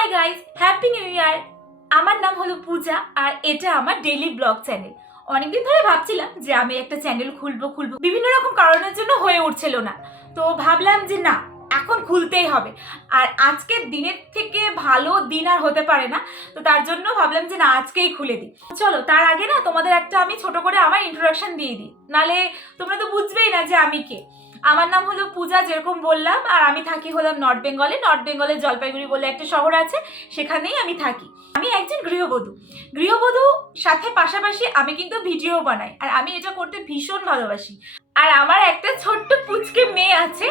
Hi guys, happy new year. আমার নাম হলো পূজা আর এটা আমার ডেইলি ব্লগ চ্যানেল। অনেকদিন ধরে ভাবছিলাম যে আমি একটা চ্যানেল খুলবো বিভিন্ন রকম কারণের জন্য হয়ে উঠছিল না। তো ভাবলাম যে না, এখন খুলতেই হবে। আর আজকের দিনের থেকে ভালো দিন আর হতে পারে না। তো তার জন্য ভাবলাম যে না, আজকেই খুলে দিই। চলো, তার আগে না তোমাদের একটা আমি ছোট করে আমার ইন্ট্রোডাকশন দিয়ে দিই, নালে তোমরা তো বুঝবেই না যে আমি কে। আমার নাম হলো পূজা, যেরকম বললাম, আর আমি থাকি হলাম নর্থ বেঙ্গলে জলপাইগুড়ি বলে একটা শহর আছে, সেখানেই আমি থাকি। আমি একজন গৃহবধূ সাথে পাশাপাশি আমি কিন্তু ভিডিও বানাই, আর আমি এটা করতে ভীষণ ভালোবাসি। আর আমার একটা ছোট্ট পুচকে মেয়ে আছে,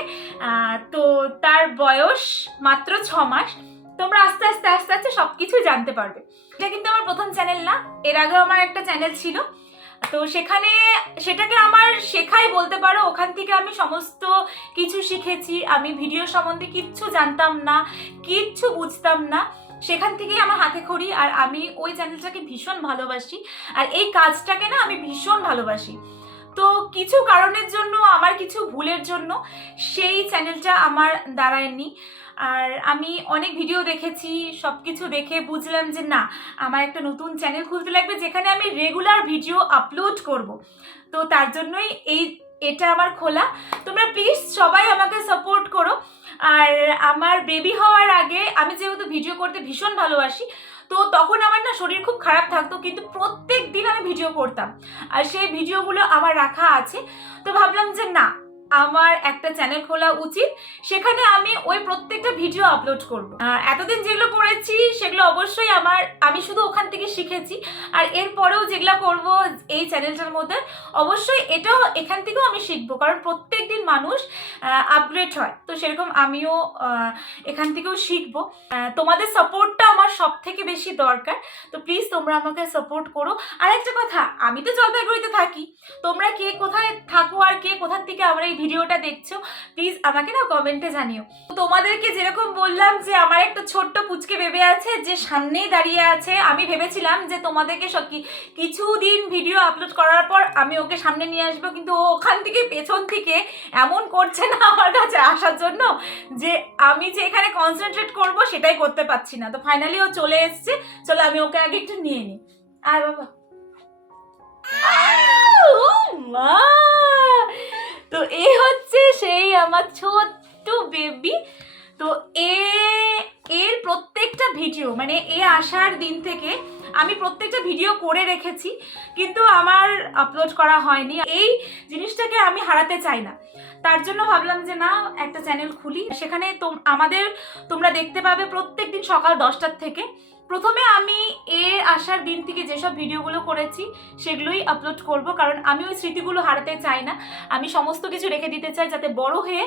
তো তার বয়স মাত্র 6 মাস। তোমরা আস্তে আস্তে সবকিছু জানতে পারবে। এটা কিন্তু আমার প্রথম চ্যানেল না, এর আগেও আমার একটা চ্যানেল ছিল। তো সেটাকে আমার শেখাই বলতে পারো। ওখান থেকে আমি সমস্ত কিছু শিখেছি। আমি ভিডিও সম্বন্ধে কিচ্ছু জানতাম না, কিচ্ছু বুঝতাম না, সেখান থেকেই আমার হাতে খড়ি। আর আমি ওই চ্যানেলটাকে ভীষণ ভালোবাসি, আর এই কাজটাকে না আমি ভীষণ ভালোবাসি। তো কিছু কারণের জন্য, আমার কিছু ভুলের জন্য সেই চ্যানেলটা আমার দাঁড়ায়নি। আর আমি অনেক ভিডিও দেখেছি, সব কিছু দেখে বুঝলাম যে না, আমার একটা নতুন চ্যানেল খুলতে লাগবে যেখানে আমি রেগুলার ভিডিও আপলোড করব। তো তার জন্যই এটা আমার খোলা। তোমরা প্লিজ সবাই আমাকে সাপোর্ট করো। আর আমার বেবি হওয়ার আগে আমি যেহেতু ভিডিও করতে ভীষণ ভালোবাসি, তো তখন আমার না শরীর খুব খারাপ থাকতো, কিন্তু প্রত্যেক দিন আমি ভিডিও করতাম, আর সেই ভিডিওগুলো আমার রাখা আছে। তো ভাবলাম যে না, আমার একটা চ্যানেল খোলা উচিত, সেখানে আমি ওই প্রত্যেকটা ভিডিও আপলোড করব। এতদিন যেগুলো করেছি সেগুলো অবশ্যই আমি শুধু ওখান থেকে শিখেছি। আর এরপরেও যেগুলো করব এই চ্যানেলটার মধ্যে, অবশ্যই এটাও এখান থেকেও আমি শিখবো, কারণ প্রত্যেক দিন মানুষ আপগ্রেড হয়। তো সেরকম আমিও এখান থেকেও শিখবো। তোমাদের সাপোর্টটা আমার সব থেকে বেশি দরকার। তো প্লিজ তোমরা আমাকে সাপোর্ট করো। আর একটা কথা, আমি তো জলপাইগুড়িতে থাকি, তোমরা কে কোথায় থাকো আর কে কোথার থেকে আমরা এই ভিডিওটা দেখছো, প্লিজ আমাকে না কমেন্টে জানিও। তোমাদেরকে যেরকম বললাম যে আমার একটা ছোট্ট পুচকে বেবি আছে যে সামনেই দাঁড়িয়ে আছে, আমি ভেবেছিলাম যে তোমাদেরকে কিছুদিন ভিডিও আপলোড করার পর আমি ওকে সামনে নিয়ে আসবো, কিন্তু ও ওখান থেকে পেছন থেকে এমন করছে না আমার কাছে আসার জন্য যে আমি যে এখানে কনসেন্ট্রেট করব সেটাই করতে পারছি না। তো ফাইনালি ও চলে এসছে। চলো আমি ওকে আগে একটু নিয়ে নিই। আর বাবা, মা, তো এই হচ্ছে সেই আমার ছোট্ট বেবি। তো এর প্রত্যেকটা ভিডিও, মানে এ আসার দিন থেকে আমি প্রত্যেকটা ভিডিও করে রেখেছি, কিন্তু আমার আপলোড করা হয়নি। এই জিনিসটাকে আমি হারাতে চাই না, তার জন্য ভাবলাম যে না, একটা চ্যানেল খুলি। সেখানে তোমরা দেখতে পাবে প্রত্যেক দিন সকাল 10টার থেকে। প্রথমে আমি আসার দিন থেকে যেসব ভিডিওগুলো করেছি সেগুলোই আপলোড করব, কারণ আমি ওই স্মৃতিগুলো হারাতে চাই না। আমি সমস্ত কিছু রেখে দিতে চাই, যাতে বড় হয়ে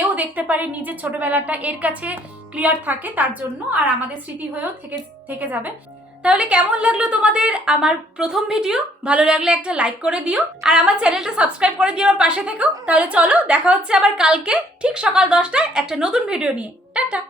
এও দেখতে পারে নিজের ছোটবেলাটা এর কাছে ক্লিয়ার থাকে, তার জন্য। আর আমাদের স্মৃতি হয়েও থেকে যাবে। তাহলে কেমন লাগলো তোমাদের আমার প্রথম ভিডিও? ভালো লাগলে একটা লাইক করে দিও, আর আমার চ্যানেলটা সাবস্ক্রাইব করে দিও, আমার পাশে থেকো। তাহলে চলো, দেখা হচ্ছে আবার কালকে ঠিক সকাল 10টায় একটা নতুন ভিডিও নিয়ে। টাটা।